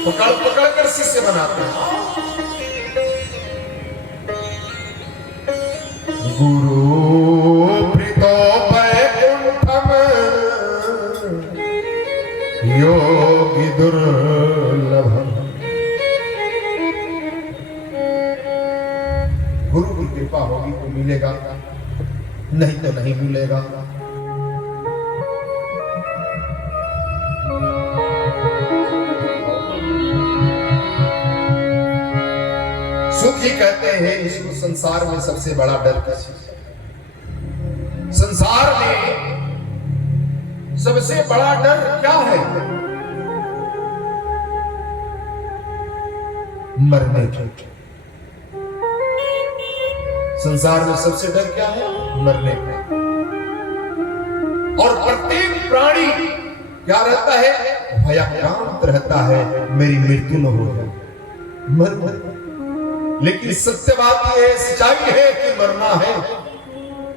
पकड़ पकड़ कर शिष्य बनाते हैं। गुरु प्रीतो वैकुंठम योगी दुर्लभम। गुरु की कृपा होगी तो मिलेगा, नहीं तो नहीं मिलेगा। सुख ही कहते हैं इसको संसार में सबसे बड़ा डर क्या चीज है? संसार में सबसे बड़ा डर क्या है? मरने की। संसार में सबसे डर क्या है? मरने का। और प्रत्येक प्राणी क्या रहता है? भयाक्रांत रहता है, मेरी मृत्यु न हो जाए, मर। लेकिन सत्य बात यह है, सच्चाई है कि मरना है,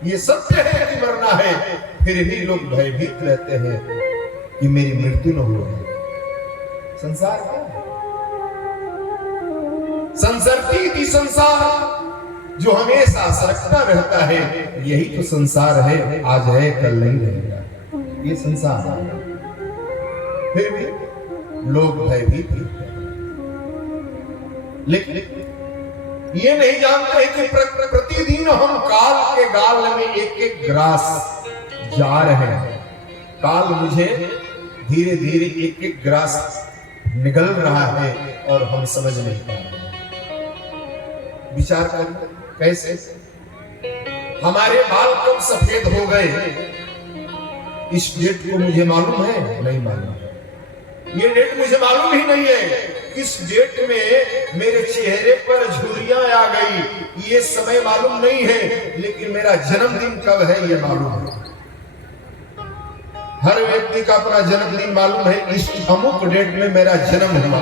ये सत्य है कि मरना है। फिर भी लोग भयभीत रहते हैं कि मेरी मृत्यु न हो जाए। संसार क्या है? संसरती थी संसार, जो हमेशा सरकता रहता है, यही तो संसार है। आज है कल नहीं रहेगा, ये संसार है। फिर भी लोग भयभीत हैं, लेकिन ये नहीं जानते कि प्रतिदिन हम काल के गाल में एक एक ग्रास जा रहे हैं। काल मुझे धीरे धीरे एक एक ग्रास निगल रहा है और हम समझ नहीं पा रहे। विचार करें कैसे? हमारे बाल कब सफेद हो गए, इस डेट को मुझे मालूम है? नहीं मालूम। ये डेट मुझे मालूम ही नहीं है। इस डेट में मेरे चेहरे पर झुर्रियां आ गई, ये समय मालूम नहीं है। लेकिन मेरा जन्मदिन कब है ये मालूम है। हर व्यक्ति का अपना जन्मदिन मालूम है, इस अमुक डेट में मेरा जन्म हुआ।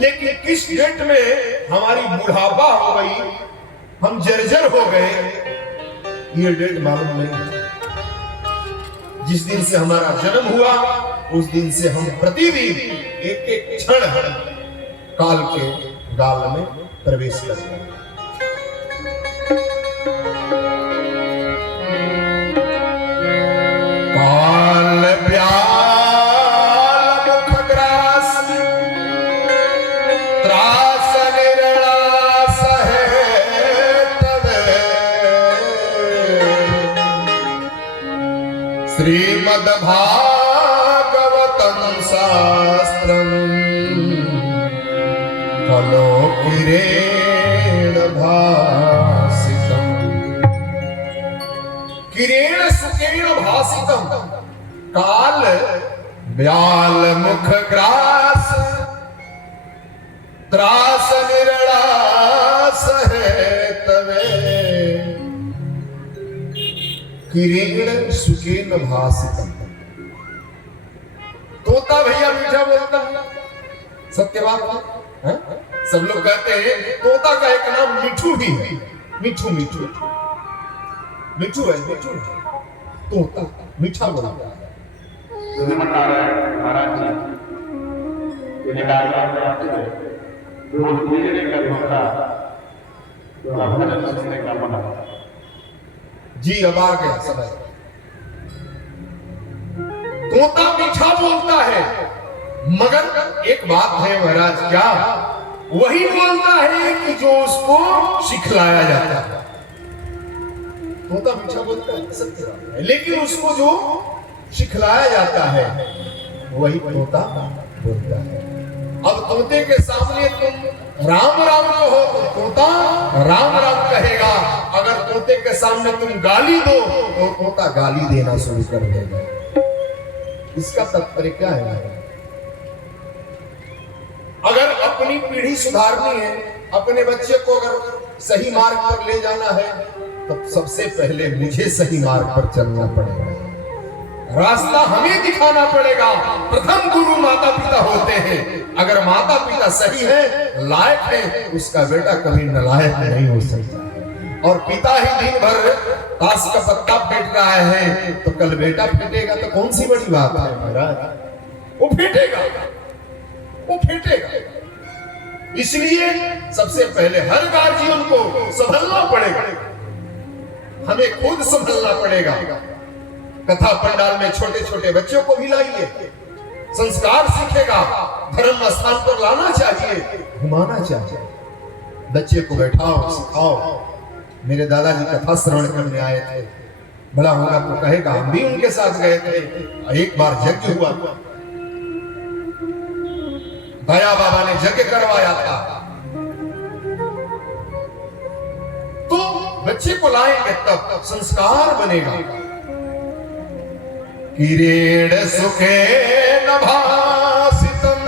लेकिन किस डेट में हमारी बुढ़ापा हो गई, हम जर्जर हो गए, ये डेट मालूम नहीं है। जिस दिन से हमारा जन्म हुआ उस दिन से हम प्रतिदिन एक एक क्षण काल के गाल में प्रवेश करते हैं। काल ब्याल मुख ग्रास त्रास निरास है तवे। श्रीमद् भागवतं शास्त्रम् कलो किरेण भासितम्। किरेण सुकेण भासितम्। काल ब्याल मुख ग्रास त्रास निरास है तवे। किरेण सुकेन भासितम्। तोता भैया मीठा बोलता है, सत्य बात है। सब लोग कहते हैं तोता का एक नाम मिठू भी है। मिठू मिठू मिठू है, मिठू है। तोता मीठा बोलता है। महाराज जी ने कहा वो धीरे का तोता तो भजन सुनने का मन जी। अब आ गया समय। तोता मीठा बोलता है, मगर एक बात है महाराज, क्या वही बोलता है कि जो उसको सिखलाया जाता है। तोता मीठा बोलता है, सत्य बात है, लेकिन उसको जो सिखलाया जाता है वही तोता बोलता है। अब तोते के सामने तुम राम राम कहो तो तोता राम राम कहेगा। अगर तोते के सामने तुम गाली दो तो तोता गाली देना शुरू कर देगा। इसका तात्पर्य क्या है? अगर अपनी पीढ़ी सुधारनी है, अपने बच्चे को अगर सही मार्ग पर ले जाना है, तो सबसे पहले मुझे सही मार्ग पर चलना पड़ेगा। रास्ता हमें दिखाना पड़ेगा। प्रथम गुरु माता पिता होते हैं। अगर माता पिता सही है, लायक है, उसका बेटा कभी नालायक नहीं हो सकता। और पिता ही दिन भर ताश का पत्ता फेंट रहा है तो कल बेटा फेंटेगा तो कौन सी बड़ी बात है महाराज? वो फेंटेगा, वो फेंटेगा। इसलिए सबसे पहले हर गार्जियन को संभलना पड़ेगा, हमें खुद संभलना पड़ेगा। कथा पंडाल में छोटे छोटे बच्चों को भी लाइए, संस्कार सीखेगा, धर्म स्थान पर लाना चाहिए, घुमाना चाहिए, बच्चे को बैठाओ, सिखाओ। मेरे दादाजी कथा श्रवण करने आए थे, बड़ा होगा तो कहेगा हम भी उनके साथ गए थे। एक बार यज्ञ हुआ, दया बाबा ने यज्ञ करवाया था, तो बच्चे को लाएंगे तब संस्कार बनेगा। किरीट सुखे नभासितम,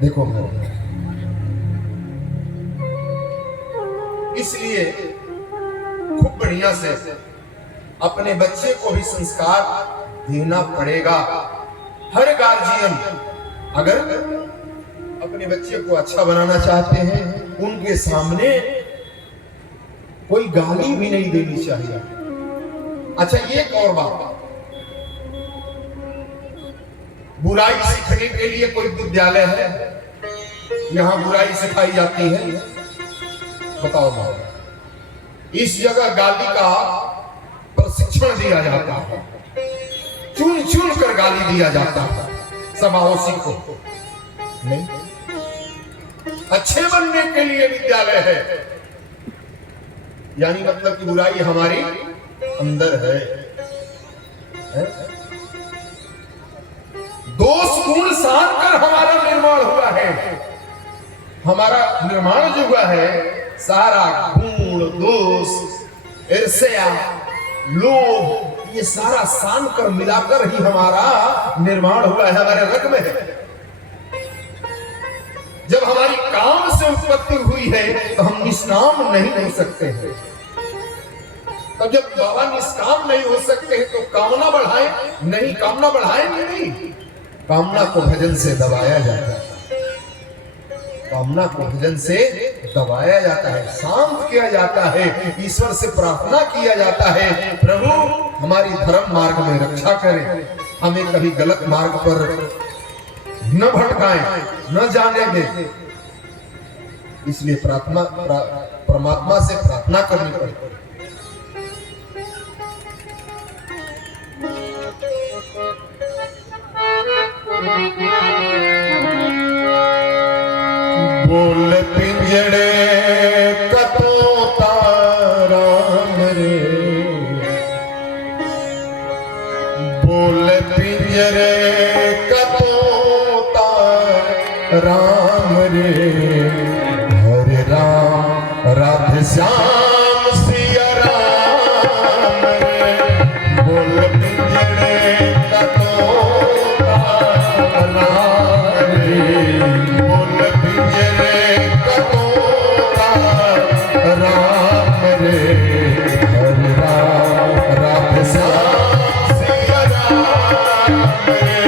देखो इसलिए खूब बढ़िया से अपने बच्चे को भी संस्कार देना पड़ेगा। हर गार्जियन अगर अपने बच्चे को अच्छा बनाना चाहते हैं, उनके सामने कोई गाली भी नहीं देनी चाहिए। अच्छा, एक और बात, बुराई सीखने के लिए कोई विद्यालय है यहां बुराई सिखाई जाती है? बताओ बाबा, इस जगह गाली का प्रशिक्षण दिया जाता है, चुन चुन कर गाली दिया जाता है। सब आओ सीखो। नहीं, अच्छे बनने के लिए विद्यालय है, यानी मतलब कि बुराई हमारी अंदर है? दोष गुण साध कर हमारा निर्माण हुआ है। हमारा निर्माण जो हुआ है सारा गुण, दोष, ईर्ष्या, लोभ, ये सारा सान कर मिलाकर ही हमारा निर्माण हुआ है, हमारे रग में है। जब हमारी काम से उत्पत्ति हुई है तो हम निष्काम नहीं हो सकते हैं। तब जब बाबा निष्काम नहीं हो सकते हैं तो कामना बढ़ाएं नहीं, कामना बढ़ाएंगे नहीं। कामना को भजन से दबाया जाता है, कामना को भजन से दबाया जाता है, शांत किया जाता है, ईश्वर से प्रार्थना किया जाता है, प्रभु हमारी धर्म मार्ग में रक्षा करें, हमें कभी गलत मार्ग पर न भटकाएं, न जाने दें। इसलिए परमात्मा से प्रार्थना करनी पड़ती है। बोल पिंजड़े कतोता राम रे, बोल पिंजरे कतोता राम रे, हरे राम राधे श्याम सिया राम रे, बोल पिंजरे कतोता राम रे, बोल पिंजरे कतोता राम रे, हरे राम राधे श्याम सिया राम रे।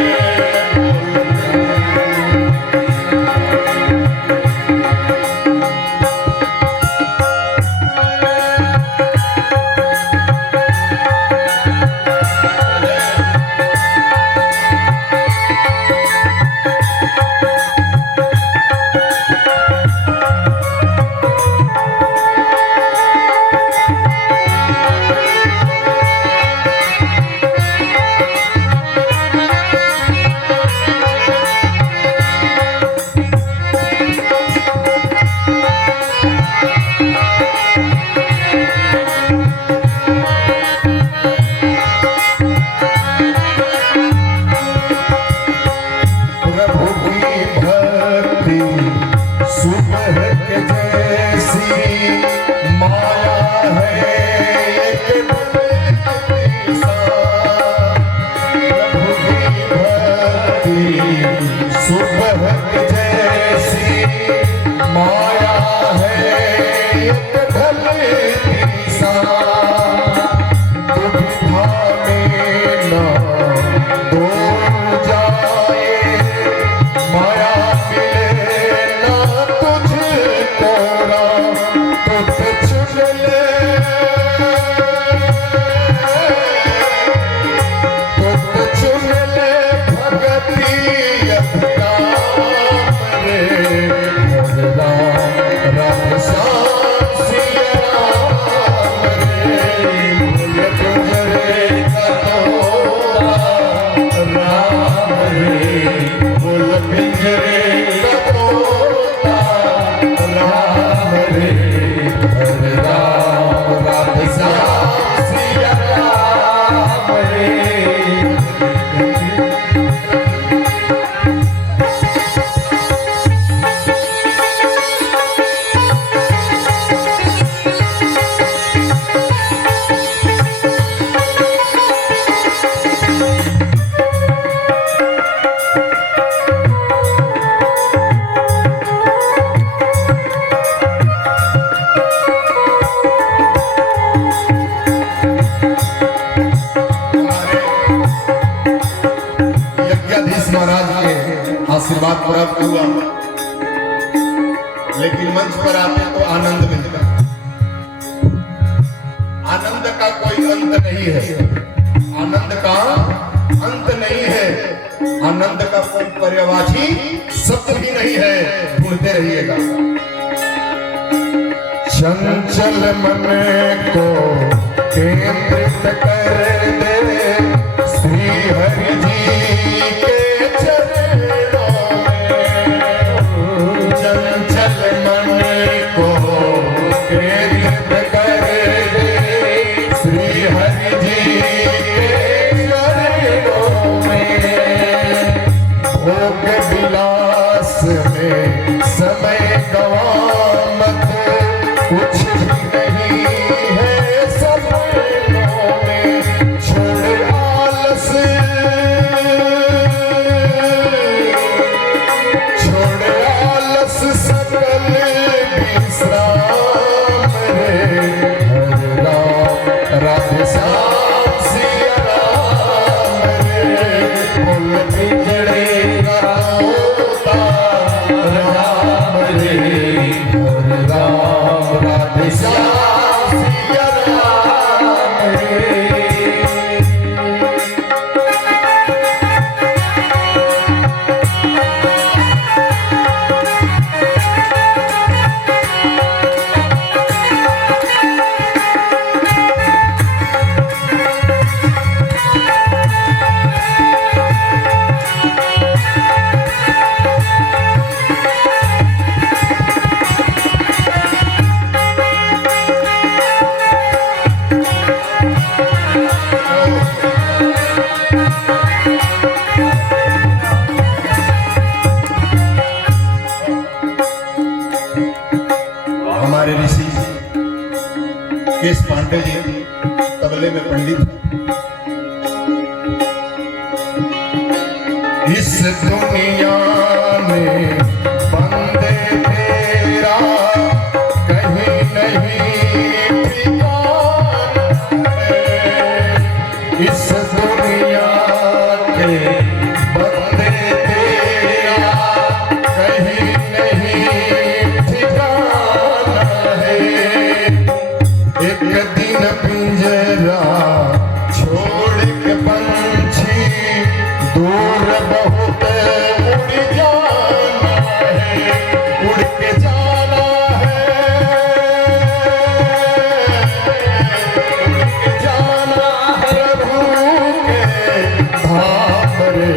आशीर्वाद प्राप्त हुआ, लेकिन मंच पर आते तो आनंद मिलता। आनंद का कोई अंत नहीं है, आनंद का अंत नहीं है, आनंद का कोई पर्यायवाची शब्द भी नहीं है। ढूंढते रहिएगा। चंचल मन को केंद्रित कर दे श्री हरि जी के चरणों में। चंचल मन को केंद्रित कर दे श्री हरि जी के चरणों में। भोग विलास में समय गवा मत, कुछ भी नहीं है सपनों में। छोड़ आलस, छोड़ आलस सकल विश्राम रे। हरे राम राधे श्याम सिया राम रे। बोल बिगड़े गाता राम रे। हरे राम राधे श्याम सिया राम रे। हमारे ऋषि केश पांडे जी तबले में पंडित। इस दुनिया में बंदे तेरा कहीं नहीं ठिकाना है। इस दुनिया के बंदे तेरा कहीं नहीं ठिकाना है। एक दिन पिंजरा छोड़ के पंछी दूर बहुत उड़ जाना है। उड़ के जाना है, उड़ के जाना है प्रभु के धाम रे।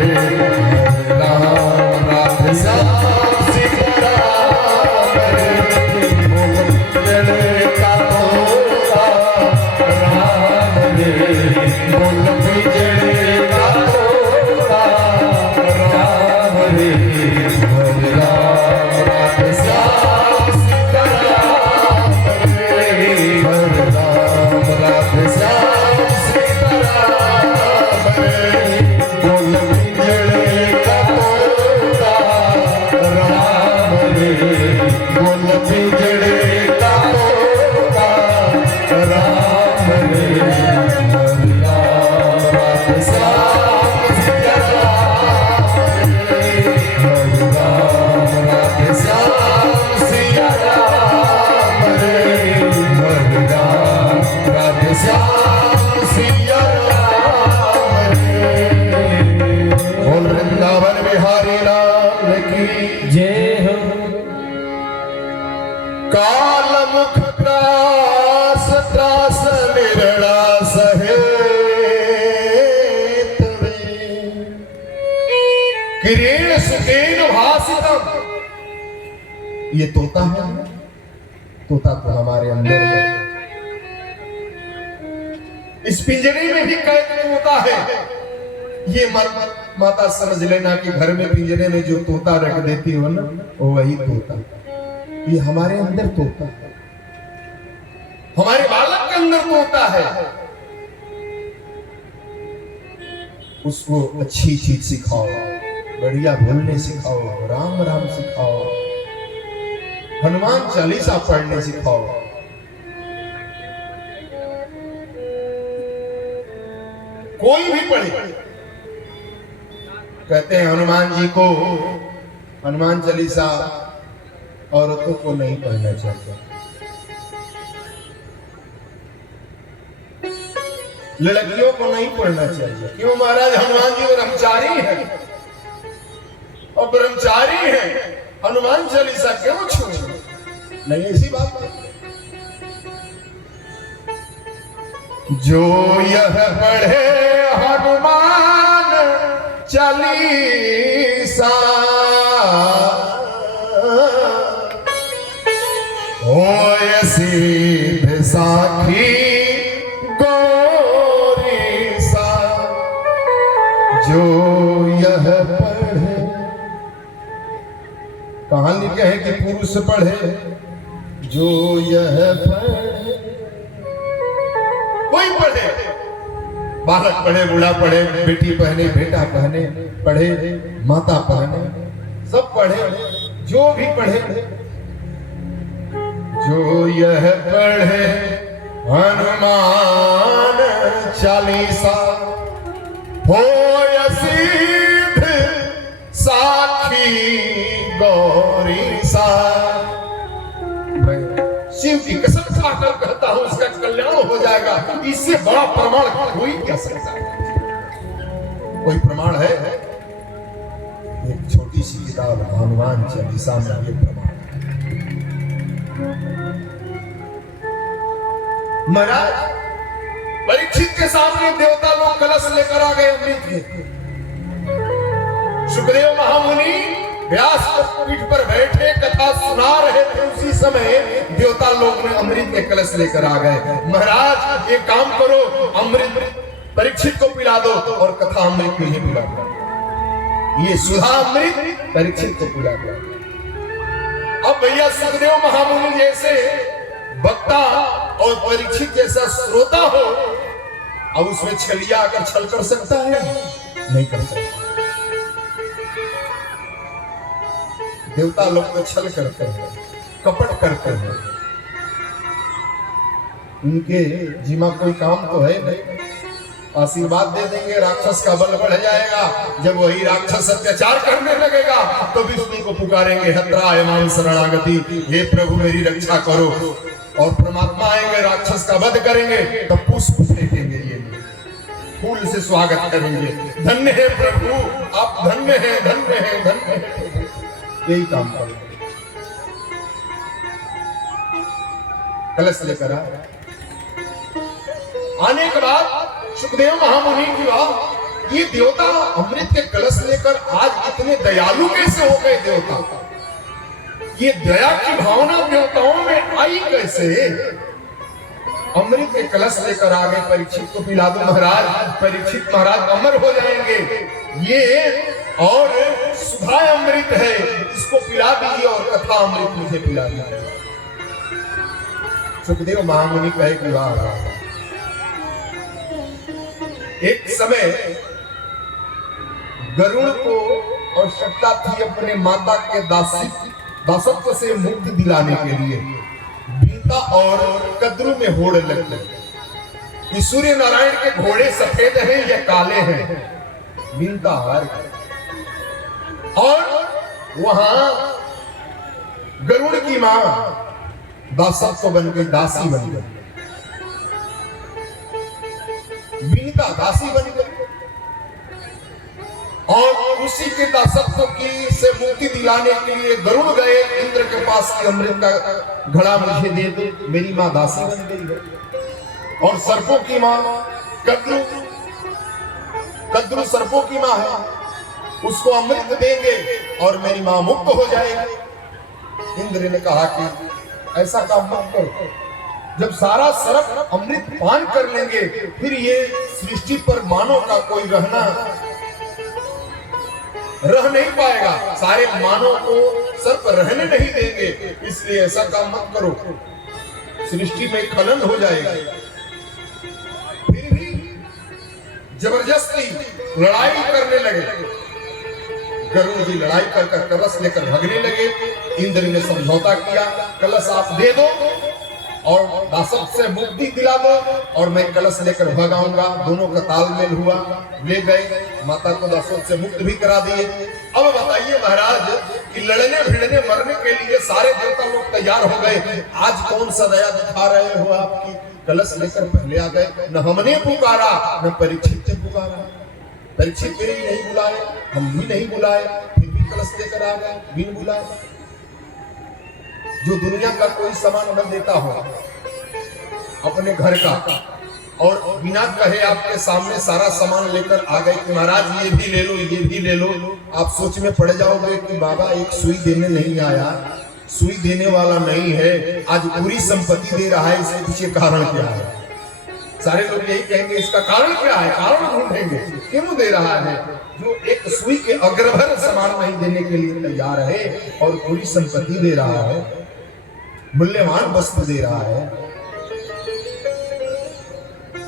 राम राधे श्याम सिया राम रे। बोल बिगड़े का तोता राम रे। बोल बिगड़े का तोता राम रे। हरे राम राधे श्याम सिया राम रे। हरे राम राधे श्याम सिया राम रे। बोल बिगड़े का तोता राम रे। बोल बिगड़े का तोता राम रे। हरे राम राधे श्याम सिया राम रे। हरे राम राधे श्याम सिया राम रे। हरे राम राधे श्याम सिया राम रे। बोल वृंदावन बिहारी लाल की जय हो। काल मुख त्रास त्रास निर्णा सहेत में। किरीण सुकेन भासितम। ये तोता है, तोता तो हमारे अंदर है। इस पिंजरे में भी कैद तोता है। ये माता समझ लेना कि घर में पिंजरे में जो तोता रख देती हो ना, वो वही तोता। ये हमारे अंदर तोता है, हमारे बालक के अंदर तोता है। उसको अच्छी चीज सिखाओ, बढ़िया बोलने सिखाओ, राम राम सिखाओ, हनुमान चालीसा पढ़ने सिखाओ। कोई भी पढ़े, कहते हैं हनुमान जी को हनुमान चालीसा औरतों को नहीं पढ़ना चाहिए, लड़कियों को नहीं पढ़ना चाहिए। क्यों महाराज? हनुमान जी ब्रह्मचारी हैं और ब्रह्मचारी हैं, हनुमान चालीसा क्यों छू? नहीं, ऐसी बात नहीं। जो यह पढ़े हनुमान चालीसा होय सिद्ध साखी गौरी सा। जो यह पढ़े, कहां लिखे है कि पुरुष पढ़े? जो यह पढ़े, कोई पढ़े, बालक पढ़े, बूढ़ा पढ़े, बेटी पहने, बेटा पहने, पढ़े, माता पहने, सब पढ़े, जो भी पढ़े। जो यह पढ़े हनुमान चालीसा होय सिद्ध साखी गौरी सा। शिव की कसम खाकर कहता हूं, उसका कल्याण हो जाएगा। इससे बड़ा प्रमाण कोई क्या सकता है? कोई प्रमाण है? एक छोटी सी किताब हनुमान चालीसा में ये प्रमाण। महाराज परीक्षित के सामने देवता लोग कलश लेकर आ गए अमृत के। सुखदेव महामुनि व्यास पीठ पर बैठे कथा सुना रहे थे, उसी समय देवता लोग में अमृत के कलश लेकर आ गए। महाराज एक काम करो, अमृत परीक्षित को पिला दो और कथा अमृत में ही पिला दो। ये सुधा अमृत परीक्षित को पिला दो। अब भैया सुखदेव महामुनि जैसे वक्ता और परीक्षित जैसा श्रोता हो, अब उसमें छलिया आकर छल कर सकता है? नहीं कर सकता। देवता लोग तो छल करते हैं, कपट करते हैं, उनके जिम्मा कोई काम तो है नहीं। आशीर्वाद दे देंगे, राक्षस का बल बढ़ जाएगा। जब वही राक्षस अत्याचार करने लगेगा तो विष्णु को पुकारेंगे, हत्रायमान शरणागति, हे प्रभु मेरी रक्षा करो। और परमात्मा आएंगे, राक्षस का वध करेंगे, तब पुष्प फेंकेंगे, ये फूल से स्वागत करेंगे, धन्य है प्रभु, आप धन्य है, धन्य है, धन्य है। यही काम करेंगे। कलश लेकर आने के बाद सुखदेव महामुनि की बात, ये देवता अमृत के कलश लेकर आज इतने दयालु कैसे हो गए? देवता ये दया की भावना देवताओं में आई कैसे? अमृत के कलश लेकर आ गए, परीक्षित को पिला दो महाराज। परीक्षित महाराज अमर हो जाएंगे। ये और सुधा अमृत है, इसको पिला दीजिए और कथा अमृत मुझे पिला दीजिए। सुखदेव महामुनि कहे कि वाह। एक समय गरुड़ को आवश्यकता थी अपने माता के दासत्व से मुक्ति दिलाने के लिए। बीता और कद्रू में होड़ लग गई। सूर्य नारायण के घोड़े सफेद हैं या काले हैं? बीता हार गई और वहां गरुड़ की मां दासत्व बन गई, दासी बन गई। बीता दासी बन गई और उसी के दासत्व की से मुक्ति दिलाने के लिए गरुड़ गए इंद्र के पास कि अमृत का घड़ा मुझे दे दो, मेरी मां दासी बन गई है। और सर्पों की मां कद्रू सर्पों की मां है, उसको अमृत देंगे और मेरी मां मुक्त हो जाएगी। इंद्र ने कहा कि ऐसा काम मत करो, जब सारा सर्प अमृत पान कर लेंगे फिर ये सृष्टि पर मानव का कोई रह नहीं पाएगा, सारे मानव को सर्प रहने नहीं देंगे, इसलिए ऐसा काम मत करो, सृष्टि में खलन हो जाएगा। फिर भी जबरदस्ती लड़ाई करने लगे। गरुड़ जी लड़ाई कर कलश लेकर भागने लगे। इंद्र ने समझौता किया, कलश आप दे दो और दासत्व से मुक्ति दिला दो और मैं कलश लेकर भगाऊंगा। दोनों का तालमेल हुआ, ले गए, माता को दासत्व से मुक्त भी करा दिए। अब बताइए महाराज कि लड़ने भिड़ने मरने के लिए सारे देवता लोग तैयार हो गए, आज कौन सा दया दिखा रहे हो आपकी? कलश लेकर पहले आ गए, न हमने पुकारा न परीक्षित ने पुकारा। परीक्षित भी नहीं बुलाए, हम भी नहीं बुलाए, फिर भी कलश लेकर आ गए बिन बुलाए। जो दुनिया का कोई सामान न देता हो अपने घर का, और बिना कहे आपके सामने सारा सामान लेकर आ गए कि महाराज ये भी ले लो, ये भी ले लो। आप सोच में पड़ जाओगे कि बाबा एक सुई देने नहीं आया, सुई देने वाला नहीं है, आज पूरी संपत्ति दे रहा है, इसके पीछे कारण क्या है? सारे लोग यही कहेंगे इसका कारण क्या है, कारण ढूंढेंगे, क्यों दे रहा है? जो एक सुई के अग्रभर सामान नहीं देने के लिए तैयार है और पूरी संपत्ति दे रहा है, मूल्यवान वस्तु दे रहा है।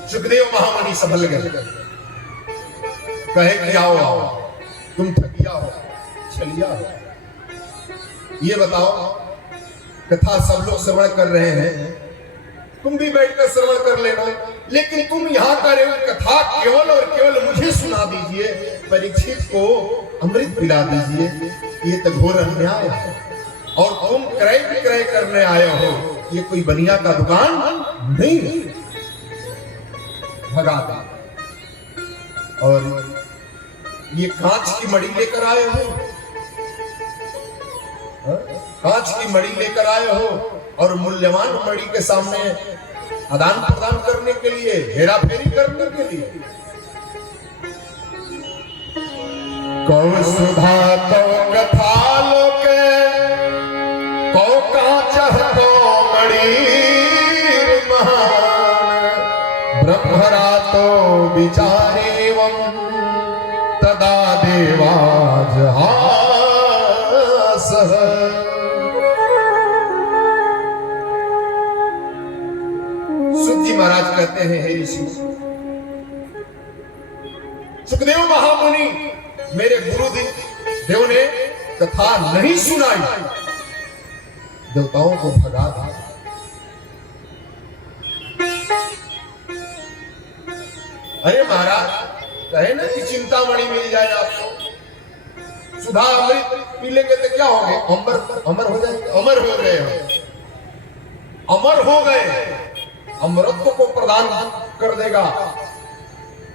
सुखदेव महामुनि संभल गए, कहे कि आओ आओ, तुम ठगिया हो, छलिया हो। ये बताओ, कथा सब लोग श्रवण कर रहे हैं, तुम भी बैठकर श्रवण कर लेना, लेकिन तुम यहाँ का कथा केवल और केवल मुझे सुना दीजिए, परीक्षित को अमृत पिला दीजिए, ये तो घोर अन्याय है। और तुम क्रय विक्रय करने आए हो, ये कोई बनिया का दुकान नहीं है। भगा दे। और ये कांच की मड़ी लेकर आए हो, कांच की मड़ी लेकर आए हो और मूल्यवान मड़ी के सामने आदान प्रदान करने के लिए, हेरा फेरी करने के लिए। कौ सुधा तो कथा लोके, कौ कांच तो मड़ी महान, ब्रह्मरा तो विचारेवं तदा देवाज सुखजी महाराज कहते हैं, हे ऋषि सुखदेव महामुनि, मेरे गुरुदेव ने कथा नहीं सुनाई, देवताओं को भगा दिया। अरे महाराज कहे ना कि चिंतामणि मिल जाए आपको, सुधा अमृत पी लेंगे तो क्या होंगे? अमर हो जाएंगे। अमर हो गए हो, अमर हो गए, अमरत्व को प्रदान कर देगा,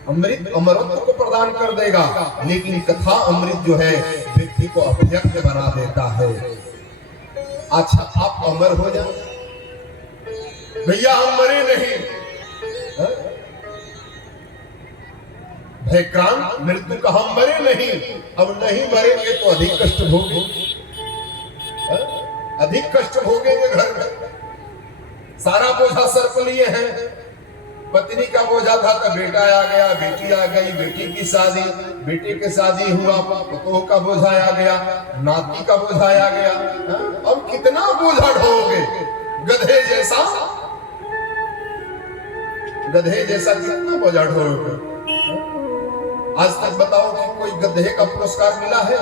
अमृत अमरत्व को प्रदान कर देगा, लेकिन कथा अमृत जो है व्यक्ति को अभ्यक्त बना देता है। अच्छा आप अमर हो जाए, भैया हम मरे नहीं, भयक्रांत मृत्यु का हम मरे नहीं, अब नहीं मरेंगे तो अधिक कष्ट भोगेंगे, अधिक कष्ट भोगेंगे घर में। सारा बोझा सर पर लिए हैं, पत्नी का बोझा था तो बेटा आ गया, बेटी आ गई, बेटी की शादी, बेटे के शादी हुआ, पतोह का बोझा आ गया, नाती का बोझा आ गया। अब कितना बोझा ढोओगे? गधे जैसा, गधे जैसा कितना बोझा ढोओगे? आज तक बताओ कि कोई गधे का पुरस्कार मिला है?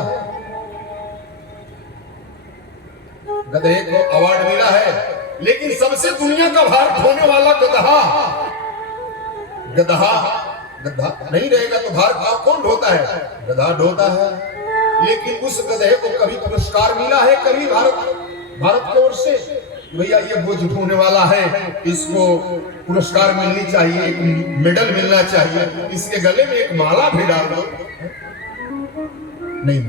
गधे को अवार्ड मिला है, लेकिन सबसे दुनिया का भार ढोने वाला गधा, गधा गधा नहीं रहेगा तो भार का कौन ढोता है? गधा ढोता है। लेकिन उस गधे को कभी पुरस्कार मिला है? कभी भारत की ओर से भैया ये बोझ ढोने वाला है, इसको पुरस्कार मिलनी चाहिए, एक मेडल मिलना चाहिए, इसके गले में एक माला भी डाल दो। नहीं,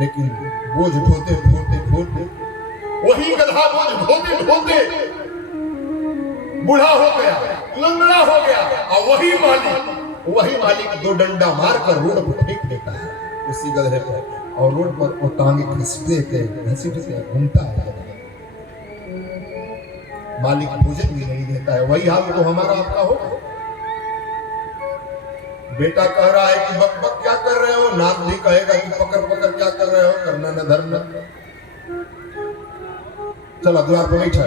लेकिन बोझ ढोते ढोते ढोते वही गधा बोझ ढोते ढोते बूढ़ा हो गया, लंगड़ा हो गया, और वही मालिक दो डंडा मारकर रोड पर फेंक देता है उसी गधे पर, और रोड पर वो टांगे घसीट के घूमता है। मालिक भोजन भी नहीं देता है। वही हाल तो हमारा आपका होगा। बेटा कह रहा है कि बक बक क्या कर रहे हो, नाथ भी कहेगा कि पकड़ पकड़ क्या कर रहे हो, करना न धरना। चलो द्वार पर बैठा,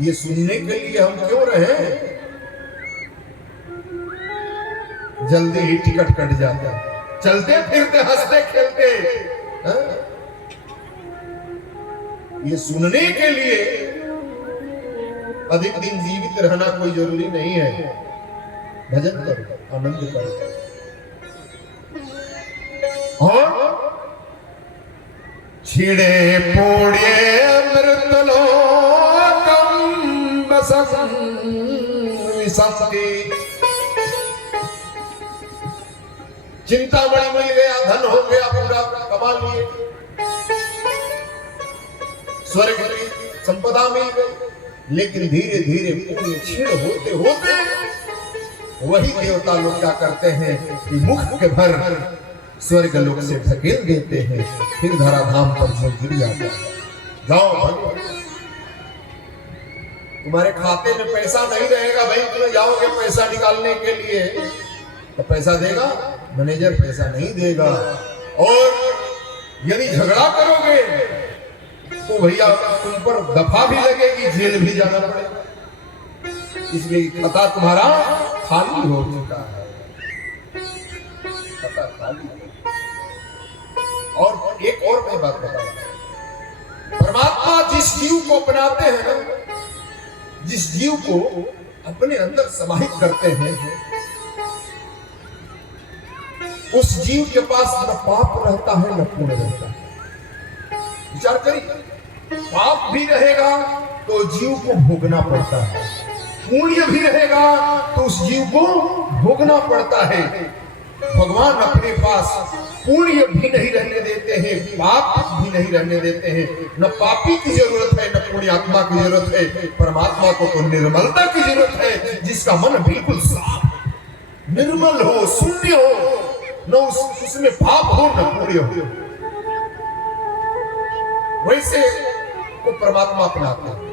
ये सुनने के लिए हम क्यों रहे? जल्दी ही टिकट कट जाता, चलते फिरते हंसते खेलते ये सुनने के लिए अधिक दिन जीवित रहना कोई जरूरी नहीं है। भजन करो, आनंद करो। और छिड़े पोड़े मृतलोकम बसंति। चिंतामणि मिल गया, धन हो गया, पूरा कमा लिए, स्वर्ग की संपदा मिल गई, लेकिन धीरे धीरे पुण्य क्षीण होते होते वही देवता लोग क्या करते हैं कि मुख के भर स्वर्ग लोक से ढकेल देते हैं, फिर धराधाम पर जो गिर जाता है। जाओ भगवान, तुम्हारे खाते में पैसा नहीं रहेगा, बैंक में जाओगे पैसा निकालने के लिए तो पैसा देगा मैनेजर, पैसा नहीं देगा। और यदि झगड़ा करोगे तो भैया तुम पर दफा भी लगेगी, जेल भी जाना पड़ेगा। इसलिए खाता तुम्हारा खाली हो चुका है, खाता खाली। और एक और मैं बात बताऊंगा, परमात्मा जिस जीव को अपनाते हैं ना, जिस जीव को अपने अंदर समाहित करते हैं, उस जीव के पास न पाप रहता है न पुण्य रहता है। विचार करिए, पाप भी रहेगा तो जीव को भोगना पड़ता है, पुण्य भी रहेगा तो उस जीव को भोगना पड़ता है। भगवान अपने पास पुण्य भी नहीं रहने देते हैं, पाप भी नहीं रहने देते हैं। न पापी की जरूरत है न पुण्यात्मा की जरूरत है। परमात्मा को तो निर्मलता की जरूरत है, जिसका मन बिल्कुल साफ निर्मल हो, शून्य हो, न उसमें पाप हो न पुण्य हो। वैसे वो परमात्मा अपनाते हैं।